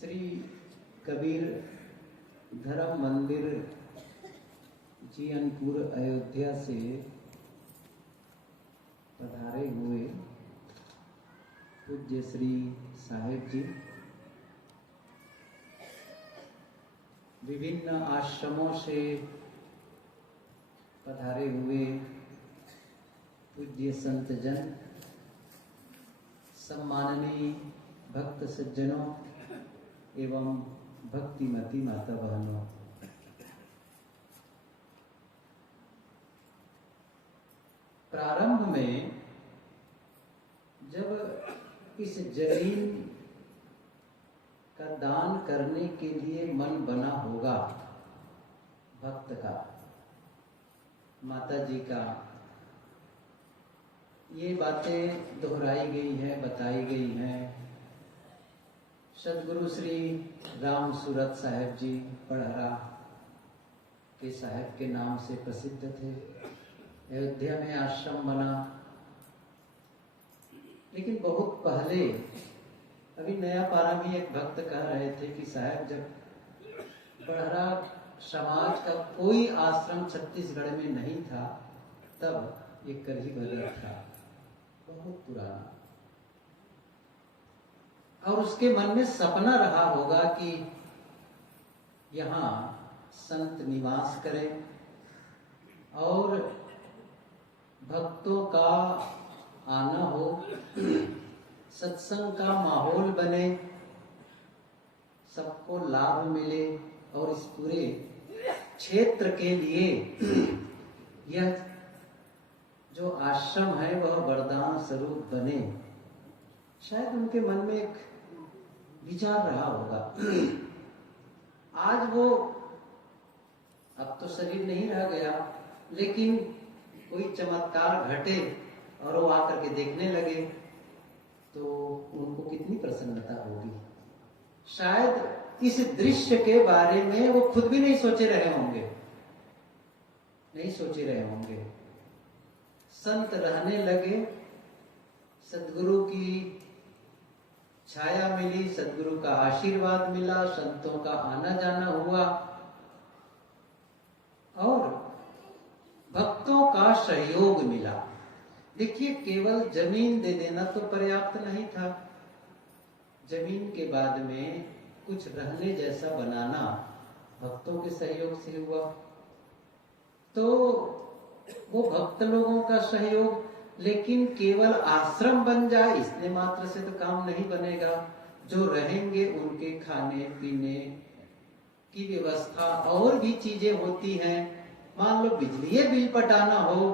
श्री कबीर धर्म मंदिर जीयनपुर अयोध्या से पधारे हुए पूज्य श्री साहेब जी, विभिन्न आश्रमों से पधारे हुए पूज्य संत जन, सम्माननीय भक्त सज्जनों एवं भक्तिमती माता बहनों, प्रारंभ में जब इस जमीन का दान करने के लिए मन बना होगा भक्त का, माता जी का, ये बातें दोहराई गई हैं, बताई गई हैं। सदगुरु श्री राम सूरत साहेब जी पढ़हरा के साहेब के नाम से प्रसिद्ध थे। अयोध्या में आश्रम बना, लेकिन बहुत पहले, अभी नया पारा भी एक भक्त कह रहे थे कि साहब जब पढ़हरा समाज का कोई आश्रम छत्तीसगढ़ में नहीं था तब ये करही बदर था, बहुत पुराना। और उसके मन में सपना रहा होगा कि यहाँ संत निवास करें और भक्तों का आना हो, सत्संग का माहौल बने, सबको लाभ मिले और इस पूरे क्षेत्र के लिए यह जो आश्रम है वह वरदान स्वरूप बने। शायद उनके मन में एक विचार रहा होगा। आज वो, अब तो शरीर नहीं रह गया, लेकिन कोई चमत्कार घटे और वो आकर के देखने लगे तो उनको कितनी प्रसन्नता होगी। शायद इस दृश्य के बारे में वो खुद भी नहीं सोचे रहे होंगे, नहीं सोचे रहे होंगे। संत रहने लगे, सदगुरु की छाया मिली, सदगुरु का आशीर्वाद मिला, संतों का आना जाना हुआ और भक्तों का सहयोग मिला। देखिए, केवल जमीन दे देना तो पर्याप्त नहीं था, जमीन के बाद में कुछ रहने जैसा बनाना भक्तों के सहयोग से हुआ। तो वो भक्त लोगों का सहयोग, लेकिन केवल आश्रम बन जाए इसने मात्र से तो काम नहीं बनेगा। जो रहेंगे उनके खाने पीने की व्यवस्था और भी चीजें होती हैं। मान लो बिजली बिल पटाना हो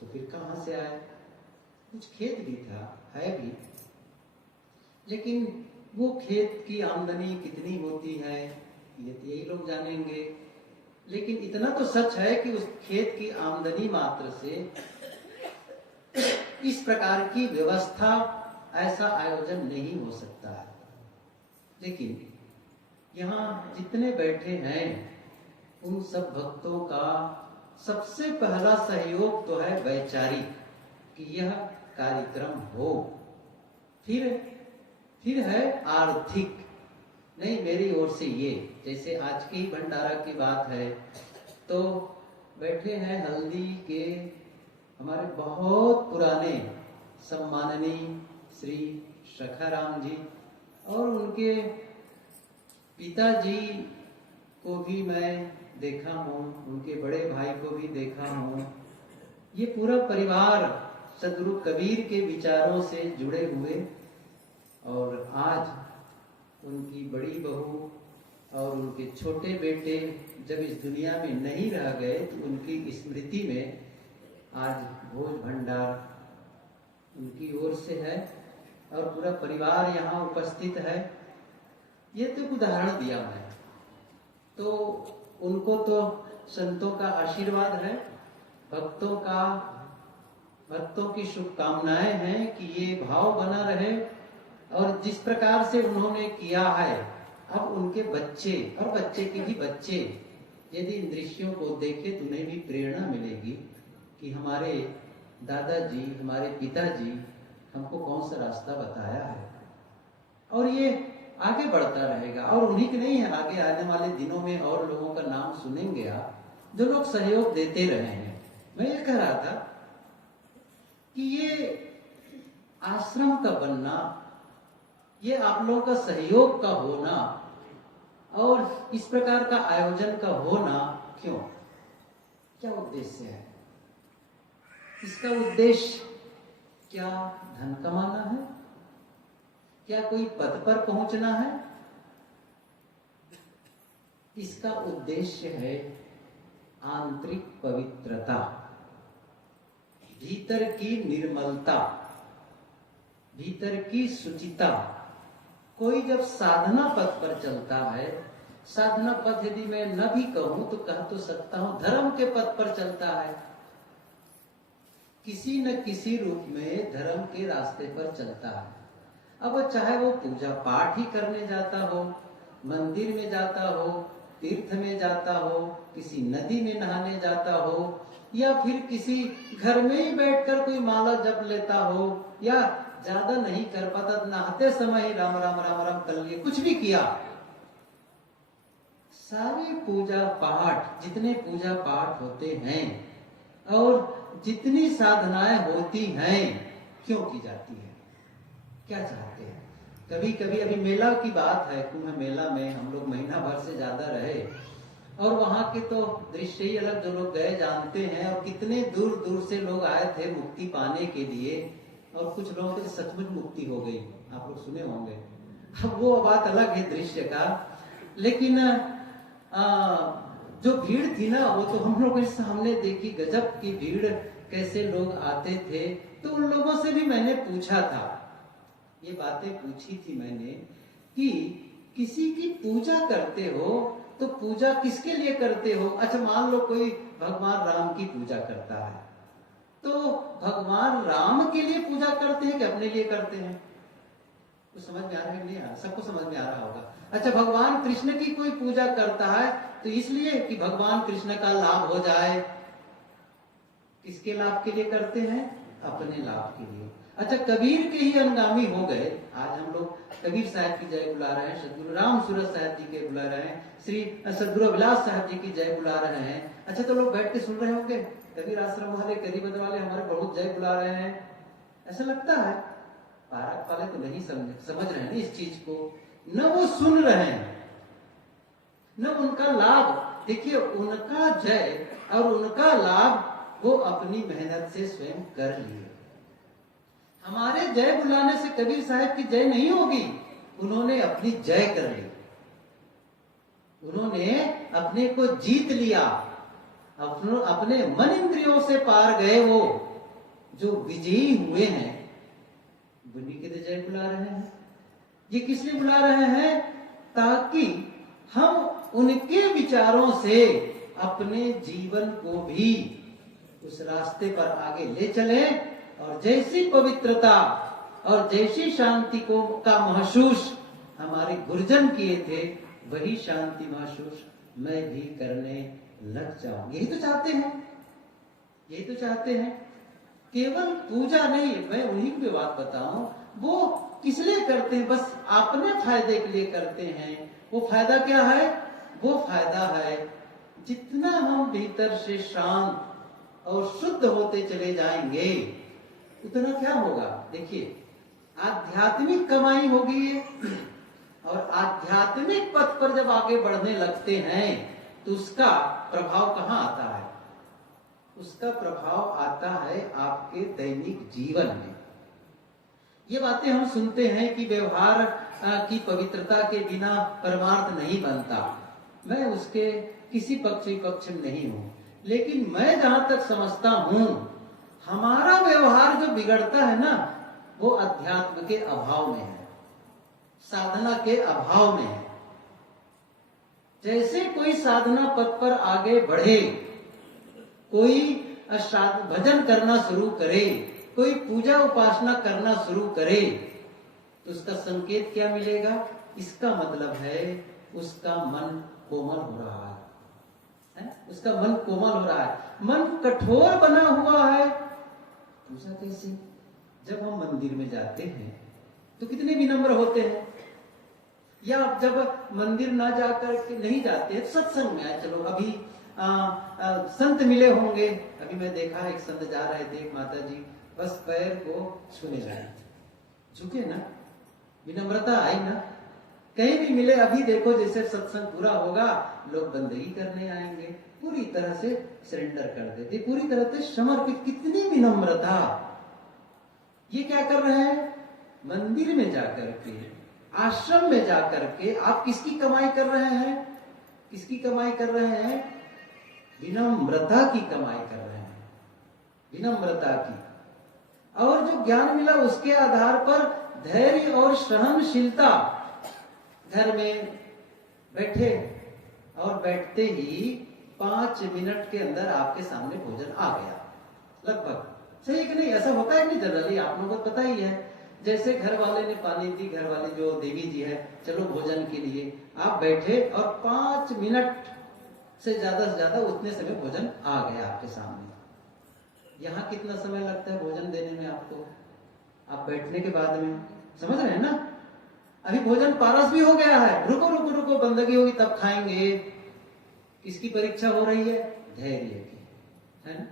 तो फिर कहां से आए? कुछ खेत भी था, है भी, लेकिन वो खेत की आमदनी कितनी होती है ये तो यही लोग जानेंगे। लेकिन इतना तो सच है कि उस खेत की आमदनी मात्र से इस प्रकार की व्यवस्था, ऐसा आयोजन नहीं हो सकता है। लेकिन यहाँ जितने बैठे हैं उन सब भक्तों का सबसे पहला सहयोग तो है वैचारिक, कि यह कार्यक्रम हो। फिर है आर्थिक, नहीं मेरी ओर से ये, जैसे आज की भंडारा की बात है तो बैठे हैं हल्दी के हमारे बहुत पुराने सम्माननीय श्री सखाराम जी, और उनके पिताजी को भी मैं देखा हूँ, उनके बड़े भाई को भी देखा हूँ। ये पूरा परिवार सदगुरु कबीर के विचारों से जुड़े हुए, और आज उनकी बड़ी बहू और उनके छोटे बेटे जब इस दुनिया में नहीं रह गए तो उनकी स्मृति में आज भोज भंडार उनकी ओर से है और पूरा परिवार यहाँ उपस्थित है। ये तो उदाहरण दिया मैं, तो उनको तो संतों का आशीर्वाद है, भक्तों की शुभकामनाएं हैं कि ये भाव बना रहे। और जिस प्रकार से उन्होंने किया है, अब उनके बच्चे और बच्चे के भी बच्चे यदि इन दृश्यों को देखे तो उन्हें भी प्रेरणा मिलेगी कि हमारे दादाजी, हमारे पिताजी हमको कौन सा रास्ता बताया है। और ये आगे बढ़ता रहेगा। और उन्हीं के नहीं है, आगे आने वाले दिनों में और लोगों का नाम सुनेंगे आप, जो लोग सहयोग देते रहे हैं। मैं ये कह रहा था कि ये आश्रम का बनना, ये आप लोगों का सहयोग का होना और इस प्रकार का आयोजन का होना, क्यों, क्या उद्देश्य है? इसका उद्देश्य क्या धन कमाना है? क्या कोई पद पर पहुंचना है? इसका उद्देश्य है आंतरिक पवित्रता, भीतर की निर्मलता, भीतर की शुचिता। कोई जब साधना पथ पर चलता है, साधना पथ यदि मैं न भी कहूं तो कह तो सकता हूं धर्म के पथ पर चलता है, किसी न किसी रूप में धर्म के रास्ते पर चलता है। अब चाहे वो पूजा पाठ ही करने जाता हो, मंदिर में जाता हो, तीर्थ में जाता हो, किसी नदी में नहाने जाता हो, या फिर किसी घर में ही बैठकर कोई माला जप लेता हो, या ज्यादा नहीं कर पाता नहाते समय ही राम राम राम राम कर लिए, कुछ भी किया, सारे पूजा पाठ, जितने पूजा पाठ होते हैं और जितनी साधनाएं होती हैं, क्यों की जाती है? क्या चाहते हैं? कभी कभी अभी मेला की बात है, कुंभ मेला में हम लोग महीना भर से ज्यादा रहे और वहां के तो दृश्य ही अलग, जो लोग गए जानते हैं। और कितने दूर दूर से लोग आए थे मुक्ति पाने के लिए, और कुछ लोगों की सचमुच मुक्ति हो गई, आप लोग सुने होंगे। अब वो बात अलग है दृश्य का, लेकिन जो भीड़ थी ना, वो तो हम लोग के सामने देखी, गजब की भीड़, कैसे लोग आते थे। तो उन लोगों से भी मैंने पूछा था, ये बातें पूछी थी मैंने कि किसी की पूजा करते हो तो पूजा किसके लिए करते हो? अच्छा, मान लो कोई भगवान राम की पूजा करता है, तो भगवान राम के लिए पूजा करते हैं कि अपने लिए करते हैं? तो समझ में आ रहा है नहीं आ रहा? सबको समझ में आ रहा होगा। अच्छा, भगवान कृष्ण की कोई पूजा करता है तो इसलिए कि भगवान कृष्ण का लाभ हो जाए। किसके लाभ के लिए करते हैं? अपने लाभ के लिए। अच्छा, कबीर के ही अनुगामी हो गए। आज हम लोग कबीर साहब की जय बुला रहे हैं, सदगुरु राम सूरत साहब जी के बुला रहे हैं, श्री सदगुरु अभिलाष साहब जी की जय बुला रहे हैं। अच्छा, तो लोग बैठ के सुन रहे होंगे, कबीर आश्रम वाले, करीबद वाले हमारे बहुत जय बुला रहे हैं, ऐसा लगता है। पारक वाले तो नहीं समझ रहे हैं इस चीज को, न वो सुन रहे हैं, न उनका लाभ। देखिए, उनका जय और उनका लाभ वो अपनी मेहनत से स्वयं कर लिए। हमारे जय बुलाने से कबीर साहब की जय नहीं होगी, उन्होंने अपनी जय कर ली, उन्होंने अपने को जीत लिया, अपने मन इंद्रियों से पार गए। वो जो विजयी हुए हैं, उन्हीं के तो जय बुला रहे हैं। ये किस लिए बुला रहे हैं? ताकि हम उनके विचारों से अपने जीवन को भी उस रास्ते पर आगे ले चले, और जैसी पवित्रता और जैसी शांति को का महसूस हमारे गुरुजन किए थे, वही शांति महसूस मैं भी करने लग जाऊं। यही तो चाहते हैं, यही तो चाहते हैं। केवल पूजा नहीं, मैं उन्हीं की बात बताऊं, वो किस लिए करते हैं? बस अपने फायदे के लिए करते हैं। वो फायदा क्या है? वो फायदा है जितना हम भीतर से शांत और शुद्ध होते चले जाएंगे, उतना क्या होगा? देखिए, आध्यात्मिक कमाई होगी, और आध्यात्मिक पथ पर जब आगे बढ़ने लगते हैं तो उसका प्रभाव कहाँ आता है? उसका प्रभाव आता है आपके दैनिक जीवन में। ये बातें हम सुनते हैं कि व्यवहार की पवित्रता के बिना परमार्थ नहीं बनता। मैं उसके किसी पक्ष विपक्ष में नहीं हूं, लेकिन मैं जहां तक समझता हूं, हमारा व्यवहार जो बिगड़ता है ना, वो अध्यात्म के अभाव में है, साधना के अभाव में है। जैसे कोई साधना पथ पर आगे बढ़े, कोई भजन करना शुरू करे, कोई पूजा उपासना करना शुरू करे, तो उसका संकेत क्या मिलेगा? इसका मतलब है उसका मन कोमल हो रहा है, उसका मन कोमल हो रहा है। मन कठोर बना हुआ है, पूजा कैसे? जब हम मंदिर में जाते हैं तो कितने विनम्र होते हैं, या आप जब मंदिर ना जाकर के नहीं जाते हैं, सत्संग में आए, चलो अभी संत मिले होंगे, अभी मैं देखा एक संत जा रहे थे, एक माता जी बस पैर को छूने जाए, झुके ना, विनम्रता आई ना। कहीं भी मिले, अभी देखो जैसे सत्संग पूरा होगा लोग बंदगी करने आएंगे, पूरी तरह से सरेंडर कर देते, पूरी तरह से समर्पित। कितनी विनम्रता! ये क्या कर रहे हैं? मंदिर में जाकर के, आश्रम में जाकर के आप किसकी कमाई कर रहे हैं? किसकी कमाई कर रहे हैं? विनम्रता की कमाई कर रहे हैं, विनम्रता की। और जो ज्ञान मिला उसके आधार पर धैर्य और सहनशीलता, घर में बैठे और बैठते ही 5 मिनट के अंदर आपके सामने भोजन आ गया, लगभग। सही कि नहीं? ऐसा होता है नहीं जनरली, आप लोगों को पता ही है। जैसे घर वाले ने पानी दी, घर वाले जो देवी जी है, चलो भोजन के लिए आप बैठे और 5 मिनट से ज्यादा उतने समय भोजन आ गया आपके सामने। यहाँ कितना समय लगता है भोजन देने में आपको? आप बैठने के बाद में, समझ रहे हैं ना? अभी भोजन पारस भी हो गया है, रुको रुको रुको, बंदगी होगी तब खाएंगे। किसकी परीक्षा हो रही है? धैर्य की, है ना?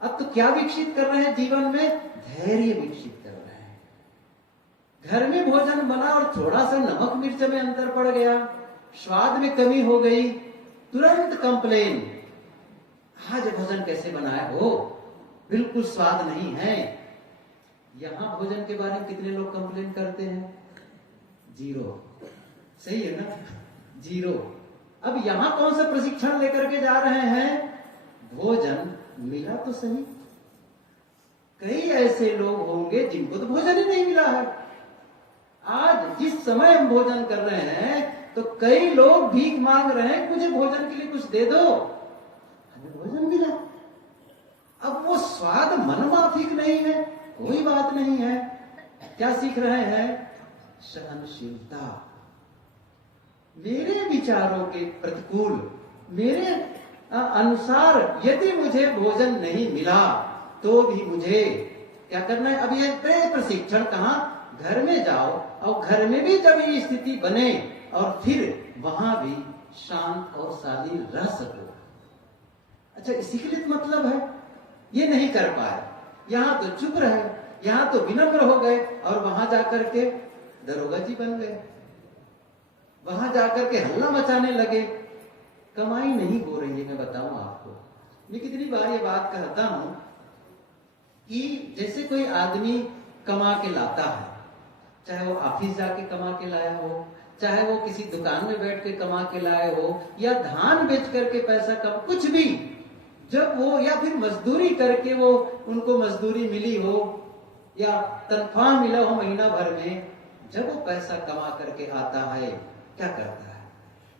अब तो क्या विकसित कर रहे हैं जीवन में? धैर्य विकसित कर रहे हैं। घर में भोजन बना और थोड़ा सा नमक मिर्च में अंतर पड़ गया, स्वाद में कमी हो गई, तुरंत कंप्लेन, आज भोजन कैसे बनाया हो, बिल्कुल स्वाद नहीं है। यहां भोजन के बारे में कितने लोग कंप्लेन करते हैं? 0। सही है ना? 0। अब यहां कौन सा प्रशिक्षण लेकर के जा रहे हैं? भोजन मिला तो सही। कई ऐसे लोग होंगे जिनको तो भोजन ही नहीं मिला है। आज जिस समय हम भोजन कर रहे हैं तो कई लोग भीख मांग रहे हैं, मुझे भोजन के लिए कुछ दे दो, हमें भोजन मिला। अब वो स्वाद मनमाफिक नहीं है, कोई बात नहीं है। क्या सीख रहे हैं? सहनशीलता। मेरे विचारों के प्रतिकूल, मेरे अनुसार यदि मुझे भोजन नहीं मिला तो भी मुझे क्या करना है? अब ये प्रशिक्षण कहाँ? घर में जाओ और घर में भी जब ये स्थिति बने और फिर वहां भी शांत और शालीन रह सको। अच्छा, इसी के लिए मतलब है, ये नहीं कर पाए, यहां तो चुप रहे, यहां तो विनम्र हो गए और वहां जाकर के दरोगा जी बन गए, वहां जाकर के हल्ला मचाने लगे। कमाई नहीं हो रही है। मैं बताऊं आपको, मैं कितनी बार ये बात कहता हूं कि जैसे कोई आदमी कमा के लाता है, चाहे वो ऑफिस जाके कमा के लाया हो, चाहे वो किसी दुकान में बैठ के कमा के लाए हो, या धान बेच करके पैसा कम, कुछ भी, जब वो या फिर मजदूरी करके वो उनको मजदूरी मिली हो या तनख्वाह मिला हो महीना भर में, जब वो पैसा कमा करके आता है क्या करता है?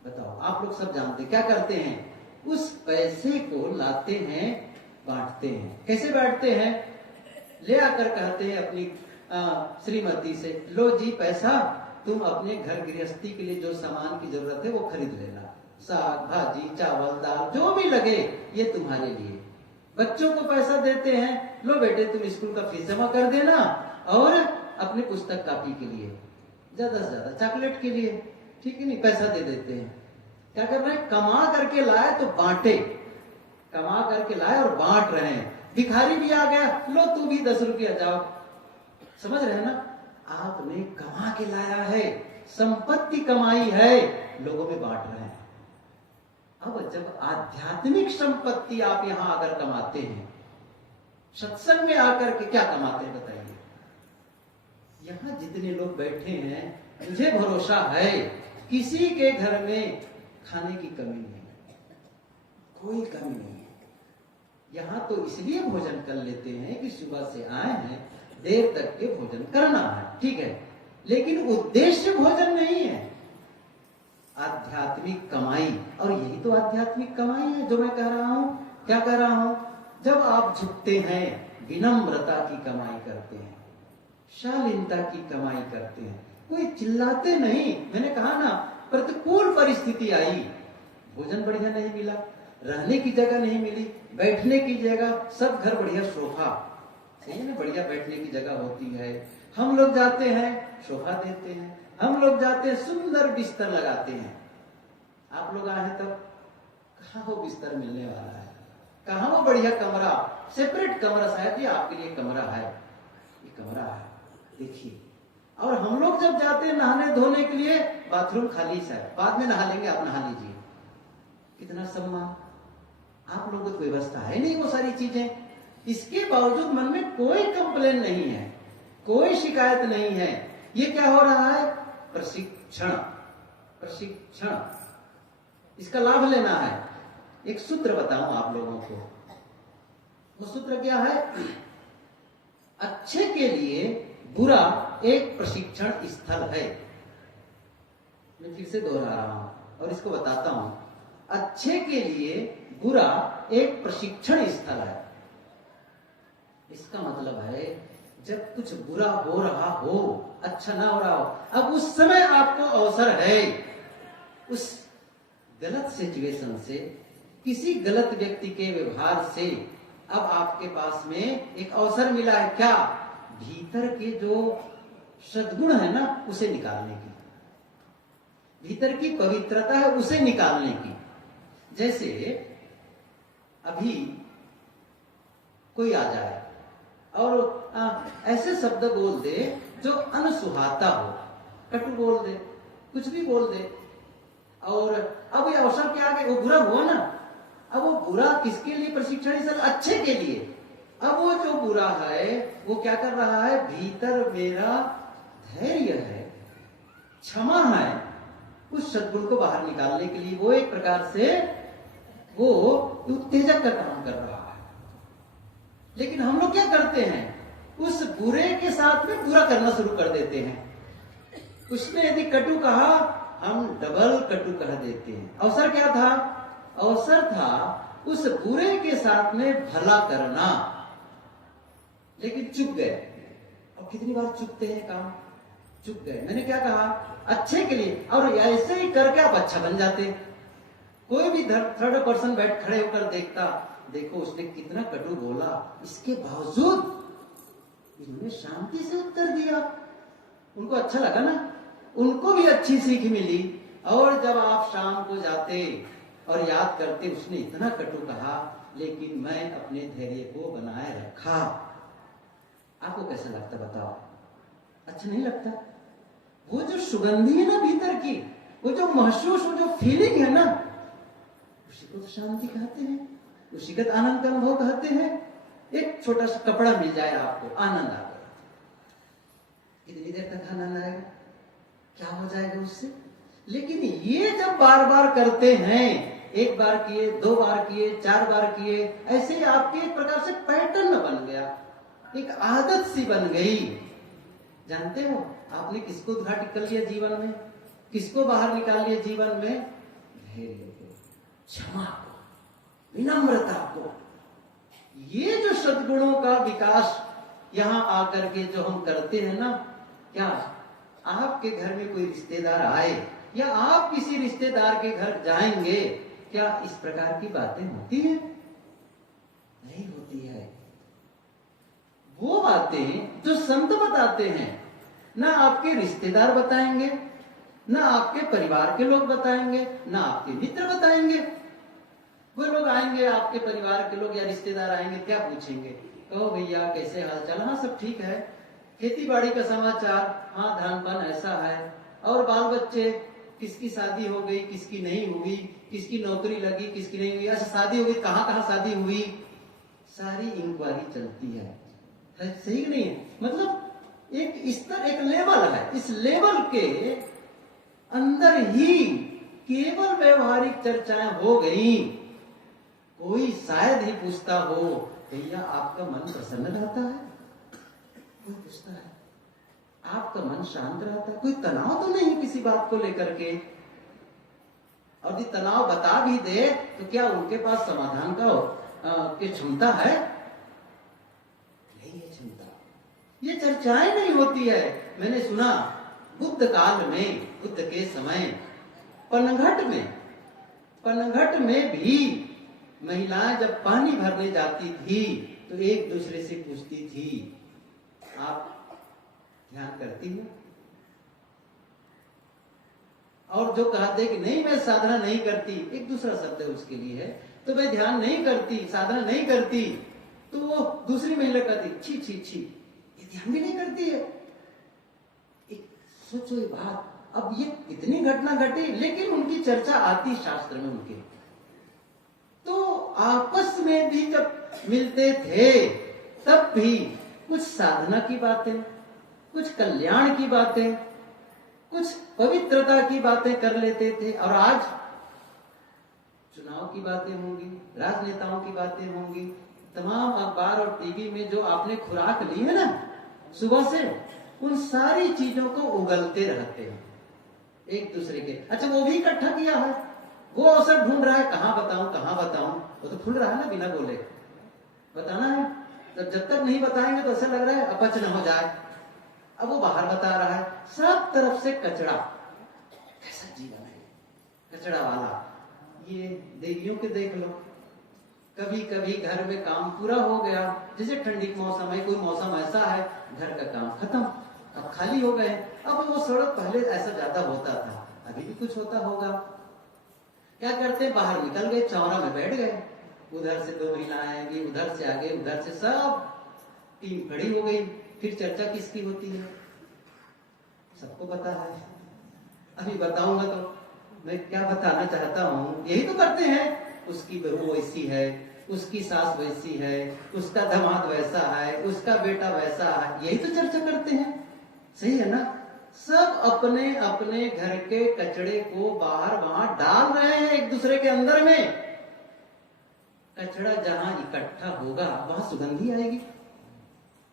बताओ, आप लोग सब जानते क्या करते हैं? उस पैसे को लाते हैं, बांटते हैं। कैसे बांटते हैं? ले आकर कहते हैं अपनी श्रीमती से, लो जी पैसा, तुम अपने घर गृहस्थी के लिए जो सामान की जरूरत है वो खरीद लेना, साग भाजी चावल दाल जो भी लगे ये तुम्हारे लिए। बच्चों को पैसा देते हैं, लो बेटे तुम स्कूल का फीस जमा कर देना और अपनी पुस्तक कॉपी के लिए, ज्यादा से ज्यादा चॉकलेट के लिए, ठीक है नहीं, पैसा दे देते हैं। क्या कर रहे हैं? कमा करके लाए तो बांटे, कमा करके लाए और बांट रहे हैं। भिखारी भी आ गया, लो तू भी 10 रुपया जाओ। समझ रहे हैं ना? आपने कमा के लाया है, संपत्ति कमाई है, लोगों में बांट रहे हैं। अब जब आध्यात्मिक संपत्ति आप यहां अगर कमाते हैं, सत्संग में आकर के क्या कमाते हैं बताइए? यहां जितने लोग बैठे हैं, मुझे भरोसा है किसी के घर में खाने की कमी नहीं है, कोई कमी नहीं है। यहां तो इसलिए भोजन कर लेते हैं कि सुबह से आए हैं, देर तक के भोजन करना है, ठीक है, लेकिन उद्देश्य भोजन नहीं है, आध्यात्मिक कमाई। और यही तो आध्यात्मिक कमाई है जो मैं कह रहा हूं। क्या कह रहा हूं? जब आप झुकते हैं, विनम्रता की कमाई करते हैं, शालीनता की कमाई करते हैं, कोई चिल्लाते नहीं। मैंने कहा ना, प्रतिकूल परिस्थिति आई, भोजन बढ़िया नहीं मिला, रहने की जगह नहीं मिली, बैठने की जगह, सब घर बढ़िया सोफा, सही है ना, बढ़िया बैठने की जगह होती है, हम लोग जाते हैं सोफा देते हैं, हम लोग जाते हैं, सुंदर बिस्तर लगाते हैं। आप लोग आए हैं तब कहाँ वो बिस्तर मिलने वाला है, कहाँ वो बढ़िया कमरा, सेपरेट कमरा, शायद ये आपके लिए कमरा है, ये कमरा है, देखिए। और हम लोग जब जाते हैं नहाने धोने के लिए, बाथरूम खाली है, बाद में नहा लेंगे, आप नहा लीजिए। कितना सम्मान। आप लोगों को व्यवस्था है नहीं वो सारी चीजें, इसके बावजूद मन में कोई कंप्लेन नहीं है, कोई शिकायत नहीं है। ये क्या हो रहा है? प्रशिक्षण, प्रशिक्षण। इसका लाभ लेना है। एक सूत्र बताऊं आप लोगों को, वो सूत्र क्या है? अच्छे के लिए बुरा एक प्रशिक्षण स्थल है। मैं फिर से दोहरा रहा हूं और इसको बताता हूं। अच्छे के लिए बुरा एक प्रशिक्षण स्थल है। इसका मतलब है जब कुछ बुरा हो रहा हो, अच्छा ना हो रहा हो, अब उस समय आपको अवसर है उस गलत सिचुएशन से, किसी गलत व्यक्ति के व्यवहार से, अब आपके पास में एक अवसर मिला है। क्या? भीतर के जो सद्गुण है ना, उसे निकालने की, भीतर की पवित्रता है उसे निकालने की। जैसे अभी कोई आ जाए और ऐसे शब्द बोल दे जो अनसुहाता हो, कटु बोल दे, कुछ भी बोल दे, और अब ये अवसर के आगे वो बुरा हुआ ना, अब वो बुरा किसके लिए प्रशिक्षण? अच्छे के लिए। अब वो जो बुरा है वो क्या कर रहा है? भीतर मेरा धैर्य है, क्षमा है, उस सद्गुण को बाहर निकालने के लिए वो एक प्रकार से वो उत्तेजक का काम कर रहा है। लेकिन हम लोग क्या करते हैं? उस बुरे के साथ में बुरा करना शुरू कर देते हैं। उसने यदि कटु कहा, हम डबल कटु कह देते हैं। अवसर क्या था? अवसर था उस बुरे के साथ में भला करना, लेकिन चुप गए। और कितनी बार चुपते हैं काम? चुप गए। मैंने क्या कहा? अच्छे के लिए। और ऐसे ही करके आप अच्छा बन जाते। कोई भी थर्ड पर्सन बैठ खड़े होकर देखता, देखो उसने कितना कटु बोला, इसके बावजूद इन्होंने शांति से उत्तर दिया। उनको अच्छा लगा ना, उनको भी अच्छी सीख मिली। और जब आप शाम को जाते और याद करते, उसने इतना कटु कहा लेकिन मैं अपने धैर्य को बनाए रखा, आपको कैसा लगता बताओ? अच्छा नहीं लगता? वो जो सुगंधी है ना भीतर की, वो जो महसूस, वो जो फीलिंग है ना, उसी को तो शांति कहते हैं, उसी का आनंद का अनुभव कहते हैं। एक छोटा सा कपड़ा मिल जाए आपको, आनंद आ गया। कितनी देर तक आनंद आएगा? क्या हो जाएगा उससे? लेकिन ये जब बार बार करते हैं, एक बार किए, दो बार किए, चार बार किए, ऐसे ही आपके एक प्रकार से पैटर्न बन गया, एक आदत सी बन गई। जानते हो आपने किसको उद्घाटित कर लिया जीवन में? किसको बाहर निकाल लिया जीवन में? धैर्य को, क्षमा को, विनम्रता को। ये जो सद्गुणों का विकास यहां आकर के जो हम करते हैं ना, क्या आपके घर में कोई रिश्तेदार आए या आप किसी रिश्तेदार के घर जाएंगे, क्या इस प्रकार की बातें होती हैं? नहीं होती है। वो बातें जो संत बताते हैं, ना आपके रिश्तेदार बताएंगे, ना आपके परिवार के लोग बताएंगे, ना आपके मित्र बताएंगे। वो लोग आएंगे, आपके परिवार के लोग या रिश्तेदार आएंगे, क्या पूछेंगे? कहो भैया कैसे हाल चाल? हाँ सब ठीक है। खेती बाड़ी का समाचार? हाँ धान पान ऐसा है। और बाल बच्चे, किसकी शादी हो गई, किसकी नहीं हुई, किसकी नौकरी लगी, किसकी नहीं हुई, अच्छा शादी हो गई, कहाँ कहाँ शादी हुई, सारी इंक्वायरी चलती है। सही नहीं है? मतलब एक स्तर, एक लेवल है। इस लेवल के अंदर ही केवल व्यवहारिक चर्चाएं हो गई। कोई शायद ही पूछता हो, भैया आपका मन प्रसन्न रहता है? कोई पूछता है? आपका मन शांत रहता है? कोई तनाव तो नहीं है किसी बात को लेकर के? और यदि तनाव बता भी दे तो क्या उनके पास समाधान का की क्षमता है? नहीं है क्षमता। ये चर्चाएं नहीं होती है। मैंने सुना बुद्ध काल में, बुद्ध के समय पनघट में भी महिलाएं जब पानी भरने जाती थी तो एक दूसरे से पूछती थी, आप ध्यान करती हो? और जो कहते कि नहीं मैं साधना नहीं करती, एक दूसरा शब्द है उसके लिए है, तो मैं ध्यान नहीं करती, साधना नहीं करती, तो वो दूसरी महिला कहती छी छी छी, ये ध्यान भी नहीं करती है। एक सोचो ये बात, अब ये इतनी घटना घटी, लेकिन उनकी चर्चा आती शास्त्र में उनके, तो आपस में भी जब मिलते थे तब भी कुछ साधना की बातें, कुछ कल्याण की बातें, कुछ पवित्रता की बातें कर लेते थे। और आज चुनाव की बातें होंगी, राजनेताओं की बातें होंगी, तमाम अखबार और टीवी में जो आपने खुराक ली है ना सुबह से, उन सारी चीजों को उगलते रहते हैं एक दूसरे के। अच्छा, वो भी इकट्ठा किया है, वो अवसर ढूंढ रहा है, कहां बताऊं, वो तो फूल रहा है ना बिना बोले, बताना है। तो जब तक नहीं बताएंगे तो ऐसा लग रहा है अपच न हो जाए। अब वो बाहर बता रहा है, सब तरफ से कचरा, कैसा जीवन है कचरा वाला। ये देवियों के देख लो, कभी कभी घर में काम पूरा हो गया, जैसे ठंडी का मौसम है, कोई मौसम ऐसा है घर का काम खत्म, अब खाली हो गए। अब वो सड़क पहले ऐसा ज्यादा होता था, अभी भी कुछ होता होगा, क्या करते बाहर निकल गए, चौरा में बैठ गए, उधर से 2 महिलाएं आएंगी, उधर से आगे, उधर से सब टीम खड़ी हो गई। फिर चर्चा किसकी होती है सबको पता है। अभी बताऊंगा तो मैं क्या बताना चाहता हूं, यही तो करते हैं, उसकी बहू वैसी है, उसकी सास वैसी है, उसका दामाद वैसा है, उसका बेटा वैसा है, यही तो चर्चा करते हैं। सही है ना? सब अपने अपने घर के कचड़े को बाहर वहां डाल रहे हैं एक दूसरे के अंदर में। कचड़ा जहां इकट्ठा होगा वहां सुगंधी आएगी,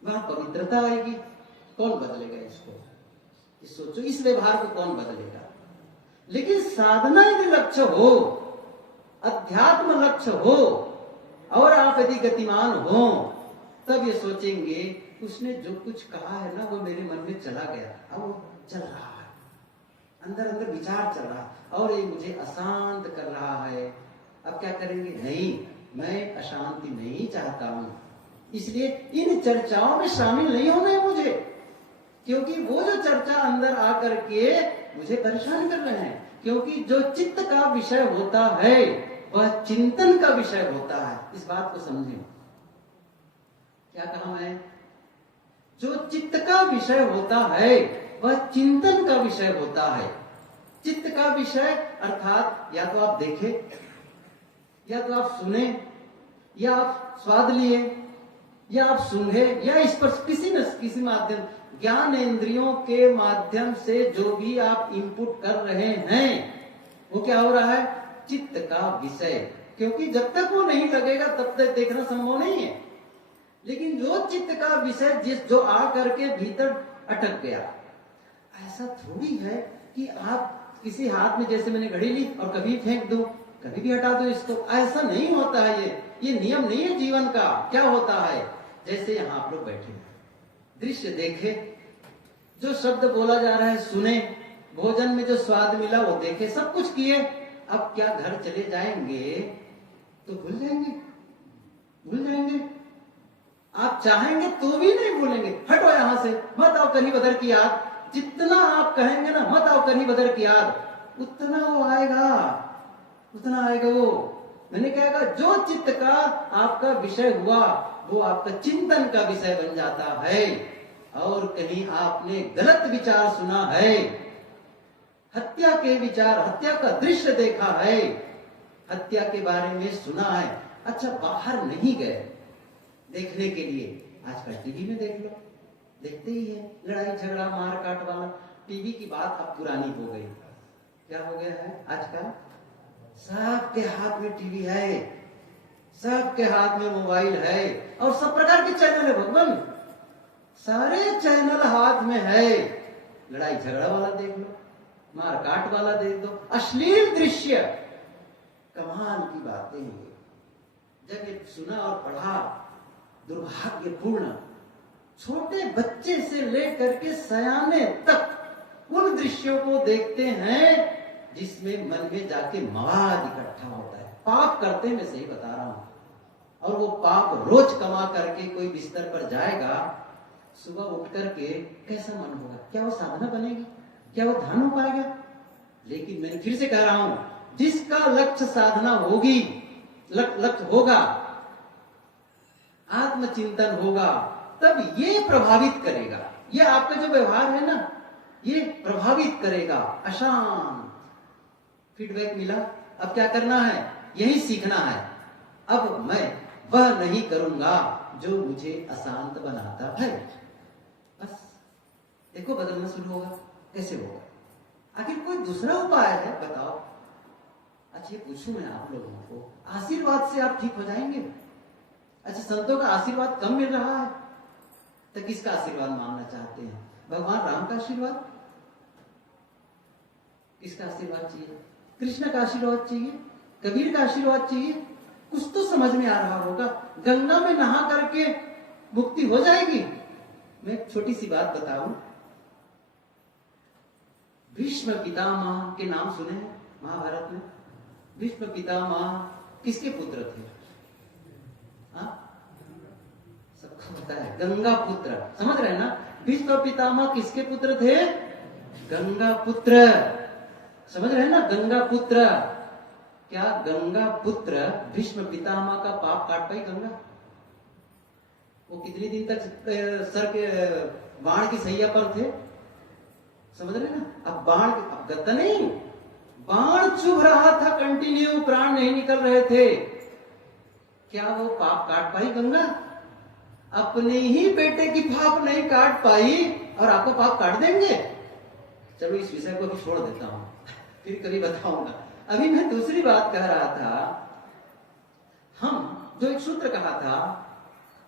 वहां पवित्रता आएगी। कौन बदलेगा इसको? सोचो, इस व्यवहार को कौन बदलेगा? लेकिन साधना यदि लक्ष्य हो, अध्यात्म लक्ष्य हो, और आप यदि गतिमान हो, तब ये सोचेंगे उसने जो कुछ कहा है ना वो मेरे मन में चला गया, अब वो चल रहा है, अंदर अंदर विचार चल रहा है और ये मुझे अशांत कर रहा है। अब क्या करेंगे? नहीं, मैं अशांति नहीं चाहता हूं, इसलिए इन चर्चाओं में शामिल नहीं होना है मुझे, क्योंकि वो जो चर्चा अंदर आकर के मुझे परेशान कर रहे हैं। क्योंकि जो चित्त का विषय होता है वह चिंतन का विषय होता है। इस बात को समझें। क्या कहा मैं? जो चित्त का विषय होता है वह चिंतन का विषय होता है। चित्त का विषय अर्थात या तो आप देखें, या तो आप सुने, या आप स्वाद लिए, या आप सूंघे, या इस पर किसी माध्यम, ज्ञानेंद्रियों के माध्यम से जो भी आप इनपुट कर रहे हैं वो क्या हो रहा है? चित्त का विषय। क्योंकि जब तक वो नहीं लगेगा तब तक देखना संभव नहीं है। लेकिन जो चित्त का विषय जो आ करके भीतर अटक गया, ऐसा थोड़ी है कि आप किसी हाथ में, जैसे मैंने घड़ी ली और कभी फेंक दो, कभी भी हटा दो इसको, ऐसा नहीं होता है। ये नियम नहीं है जीवन का। क्या होता है? जैसे यहां आप लोग बैठे हैं, दृश्य देखे, जो शब्द बोला जा रहा है सुने, भोजन में जो स्वाद मिला वो देखे, सब कुछ किए। अब क्या घर चले जाएंगे तो भूल जाएंगे? भूल जाएंगे? आप चाहेंगे तो भी नहीं भूलेंगे। हटो यहां से, मत आओ कहीं बदर की याद। जितना आप कहेंगे ना मत आओ कहीं बदर की याद, उतना वो आएगा, उतना आएगा वो। मैंने कहा जो चित्त का आपका विषय हुआ वो आपका चिंतन का विषय बन जाता है। और कहीं आपने गलत विचार सुना है, हत्या के विचार, हत्या का दृश्य देखा है, हत्या के बारे में सुना है, अच्छा बाहर नहीं गए देखने के लिए, आजकल टीवी में देख लो, देखते ही है लड़ाई झगड़ा मार काट वाला। टीवी की बात अब पुरानी हो गई। क्या हो गया है आजकल? सबके हाथ में टीवी है, सबके हाथ में मोबाइल है, और सब प्रकार के चैनल है। भगवान, सारे चैनल हाथ में है। लड़ाई झगड़ा वाला देख लो, मार काट वाला देख दो, अश्लील दृश्य, कमाल की बातें हैं। जब ये सुना और पढ़ा, दुर्भाग्यपूर्ण, छोटे बच्चे से लेकर के सयाने तक उन दृश्यों को देखते हैं जिसमें मन में जाके मवाद इकट्ठा होता है। पाप करते, मैं सही बता रहा हूं। और वो पाप रोज कमा करके कोई बिस्तर पर जाएगा, सुबह उठ करके कैसा मन होगा? क्या वो साधना बनेगी? क्या वो ध्यान हो पाएगा? लेकिन मैंने फिर से कह रहा हूं, जिसका लक्ष्य साधना होगी, लक्ष्य होगा, आत्मचिंतन होगा, तब ये प्रभावित करेगा। ये आपका जो व्यवहार है ना, ये प्रभावित करेगा। अशांत फीडबैक मिला, अब क्या करना है, यही सीखना है। अब मैं वह नहीं करूंगा जो मुझे अशांत बनाता है। बस देखो बदलना शुरू होगा। कैसे होगा? आखिर कोई दूसरा उपाय है? बताओ। अच्छा ये पूछूं मैं आप लोगों को, आशीर्वाद से आप ठीक हो जाएंगे? अच्छा संतों का आशीर्वाद कम मिल रहा है तो किसका आशीर्वाद मांगना चाहते हैं? भगवान राम का आशीर्वाद? किसका आशीर्वाद चाहिए? कृष्ण का आशीर्वाद चाहिए? कबीर का आशीर्वाद चाहिए? कुछ तो समझ में आ रहा होगा। गंगा में नहा करके मुक्ति हो जाएगी? मैं एक छोटी सी बात बताऊं। भीष्म पितामह के नाम सुने हैं महाभारत में? भीष्म पितामह किसके पुत्र थे? सबको पता है, गंगा पुत्र। समझ रहे हैं ना? भीष्म पितामह किसके पुत्र थे? गंगा पुत्र। समझ रहे हैं ना? गंगा पुत्र। क्या गंगा पुत्र भीष्म पितामह का पाप काट पाई गंगा? वो कितने दिन तक सर के बाण की सैया पर थे? समझ रहे हैं ना? अब बाण, अब गत्ता नहीं, बाण चुभ रहा था कंटिन्यू, प्राण नहीं निकल रहे थे। क्या वो पाप काट पाई गंगा? अपने ही बेटे की पाप नहीं काट पाई और आपको पाप काट देंगे? चलो इस विषय को भी छोड़ देता हूं, फिर कभी बताऊंगा। अभी मैं दूसरी बात कह रहा था। हम जो एक सूत्र कहा था,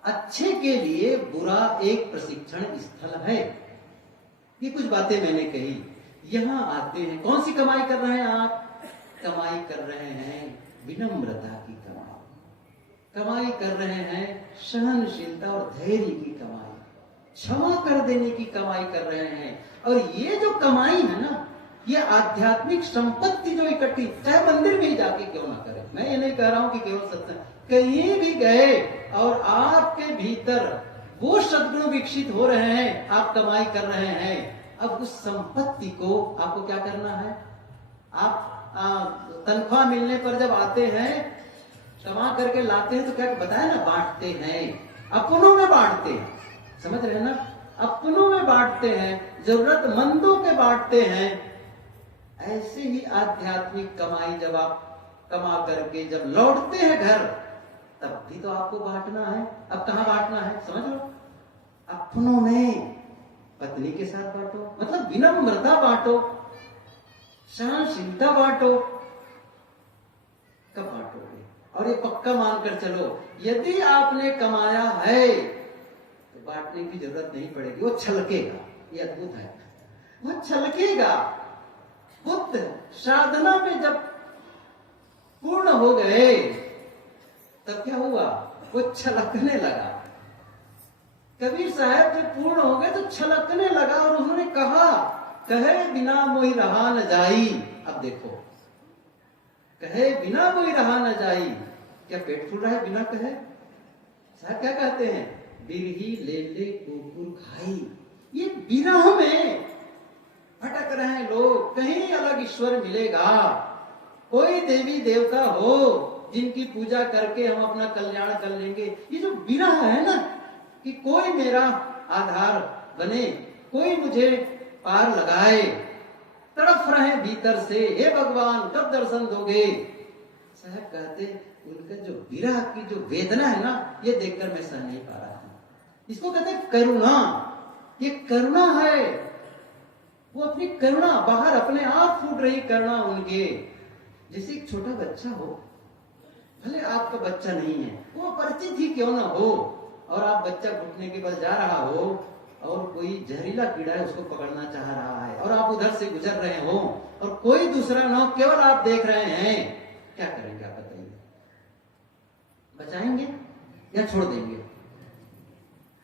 अच्छे के लिए बुरा एक प्रशिक्षण स्थल है। ये कुछ बातें मैंने कही। यहां आते हैं, कौन सी कमाई कर रहे हैं आप? कमाई कर रहे हैं विनम्रता की कमाई, कमाई कर रहे हैं सहनशीलता और धैर्य की कमाई, क्षमा कर देने की कमाई कर रहे हैं। और ये जो कमाई है ना, ये आध्यात्मिक संपत्ति जो इकट्ठी, चाहे मंदिर में ही जाके क्यों ना करें, मैं ये नहीं कह रहा हूं कि केवल सत्संग, कहीं भी गए और आपके भीतर वो सद्गुण विकसित हो रहे हैं, आप कमाई कर रहे हैं। अब उस संपत्ति को आपको क्या करना है? आप तनख्वाह मिलने पर जब आते हैं, कमा करके लाते हैं, तो क्या बताया ना, बांटते हैं, अपनों में बांटते हैं। समझ रहे हैं ना? अपनों में बांटते हैं, जरूरतमंदों के बांटते हैं। ऐसे ही आध्यात्मिक कमाई जब आप कमा करके जब लौटते हैं घर, तब भी तो आपको बांटना है। अब कहां बांटना है? समझ लो, अपनों में। पत्नी के साथ बांटो, मतलब विनम्रता बांटो, सहनशीलता बांटो। कब बांटोगे? और ये पक्का मानकर चलो, यदि आपने कमाया है तो बांटने की जरूरत नहीं पड़ेगी, वो छलकेगा। ये अद्भुत है, वो छलकेगा। बुद्ध साधना में जब पूर्ण हो गए, तब क्या हुआ? वो छलकने लगा। कबीर साहब जब पूर्ण हो गए तो छलकने लगा और उन्होंने कहा, कहे बिना मोहि रहा न जाई। अब देखो, कहे बिना मोहि रहा न जाई, क्या पेट फूल रहा है बिना कहे? साहब क्या कहते हैं? बिरही ले ले कुकुर खाई। ये विरह में भटक रहे हैं लोग, कहीं अलग ईश्वर मिलेगा, कोई देवी देवता हो जिनकी पूजा करके हम अपना कल्याण कर लेंगे। ये जो विरह है ना, कि कोई मेरा आधार बने, कोई मुझे पार लगाए, तड़फ रहे भीतर से, हे भगवान कब दर्शन दोगे? साहब कहते, उनका जो विरह की जो वेदना है ना, ये देखकर मैं सह नहीं पा रहा हूं। इसको कहते हैं करुणा। ये करुणा है, वो अपनी करुणा बाहर अपने आप फूट रही करुणा उनके। जैसे एक छोटा बच्चा हो, भले आपका बच्चा नहीं है, वो परिचित ही क्यों ना हो, और आप बच्चा घुटने के बल जा रहा हो और कोई जहरीला कीड़ा है उसको पकड़ना चाह रहा है और आप उधर से गुजर रहे हो और कोई दूसरा ना हो, केवल आप देख रहे हैं, क्या करेंगे आप बताइए? बचाएंगे या छोड़ देंगे?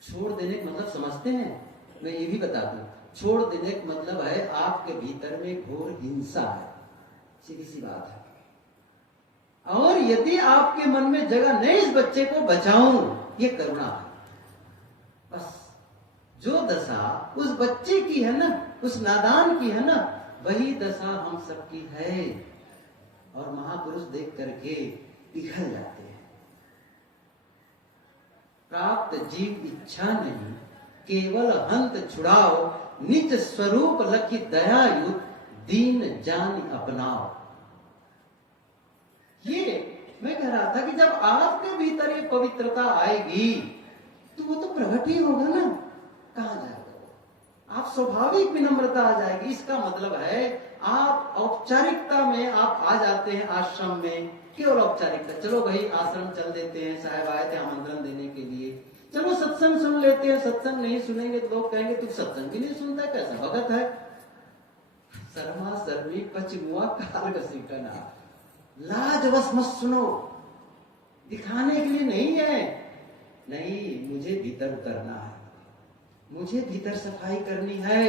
छोड़ देने का मतलब समझते हैं? मैं ये भी बता दूं, छोड़ देने का मतलब है आपके भीतर में घोर हिंसा है, सीधी सी बात है। और यदि आपके मन में जगह नहीं इस बच्चे को बचाऊं, ये करुणा है। बस जो दशा उस बच्चे की है ना, उस नादान की है ना, वही दशा हम सबकी है। और महापुरुष देख करके पिघल जाते हैं। प्राप्त जीव इच्छा नहीं, केवल हंत छुड़ाओ, निज स्वरूप लखी दयायुत, दीन जान अपनाओ। ये मैं कह रहा था कि जब आपके भीतर ये पवित्रता आएगी तो वो तो प्रकट ही होगा ना, कहां जाएगा? आप स्वाभाविक विनम्रता आ जाएगी। इसका मतलब है आप औपचारिकता में आप आ जाते हैं आश्रम में, केवल औपचारिकता। चलो भाई आश्रम चल देते हैं, साहब आए थे आमंत्रण देने के लिए, चलो सत्संग सुन लेते हैं। सत्संग नहीं सुनेंगे तो लोग कहेंगे तू सत्संग भी नहीं सुनता, कैसा भगत है। शर्मा शर्मी पचमुआ काल घसीटना, लाजवश मत सुनो, दिखाने के लिए नहीं है। नहीं, मुझे भीतर उतरना है, मुझे भीतर सफाई करनी है,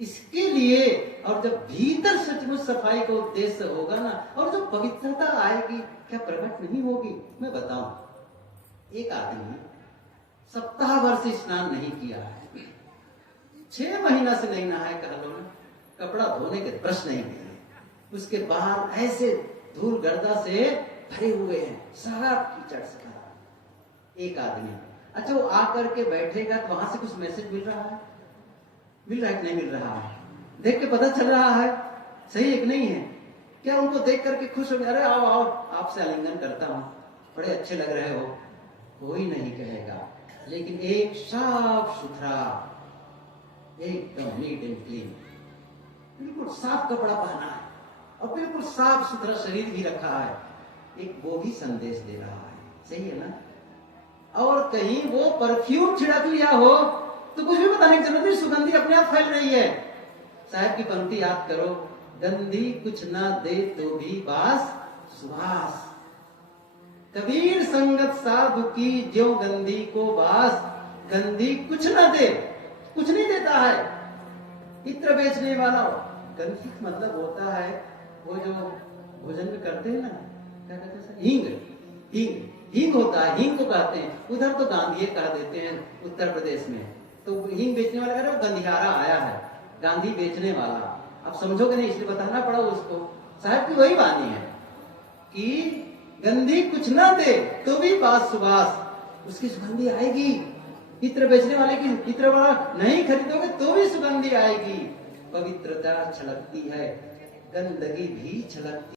इसके लिए। और जब भीतर सचमुच सफाई का उद्देश्य होगा ना, और जो पवित्रता आएगी, क्या प्रकट नहीं होगी? मैं बताऊं, एक आदमी सप्ताह भर से स्नान नहीं किया है, 6 महीना से नहीं नहाए, कह लो ना, कपड़ा धोने के प्रश्न नहीं है, उसके बाल ऐसे धूल गर्दा से भरे हुए हैं, सारा कीचड़ से भरा। एक आदमी, अच्छा वो आकर के बैठेगा तो वहां से कुछ मैसेज मिल रहा है? मिल रहा है कि नहीं मिल रहा है? देख के पता चल रहा है सही है कि नहीं है? क्या उनको देख करके खुश हो गए, अरे आओ आओ आपसे आलिंगन करता हूं, बड़े अच्छे लग रहे हो? कोई नहीं कहेगा। लेकिन एक साफ सुथरा, एकदम नीट एंड क्लीन, बिल्कुल साफ कपड़ा पहना है और बिल्कुल साफ सुथरा शरीर भी रखा है, एक वो भी संदेश दे रहा है, सही है ना? और कहीं वो परफ्यूम छिड़क लिया हो तो कुछ भी बताने की जरूरत नहीं, सुगंधी अपने आप फैल रही है। साहब की पंक्ति याद करो, गंधी कुछ ना दे तो भी बास सुबास, कबीर संगत साधु की ज्यो गंधी को बास, गंधी कुछ ना दे, कुछ नहीं देता है। इत्र बेचने वाला, गंधी मतलब होता है वो जो भोजन में करते हैं ना, क्या कहते हैं? हींग, हींग, हींग होता है, हींग को कहते हैं। उधर तो गांधी कह देते हैं उत्तर प्रदेश में, तो हींग बेचने वाला कह रहे हो गंधियारा आया है, गांधी बेचने वाला। आप समझोगे नहीं, इसलिए बताना पड़ा उसको। साहब की वही वाणी है कि गंधी कुछ ना दे तो भी बास सुबास, उसकी सुगंधी आएगी। इत्र बेचने वाले की इत्र वाला नहीं खरीदोगे तो भी सुगंधी आएगी। पवित्रता छलकती है, गंदगी भी छलकती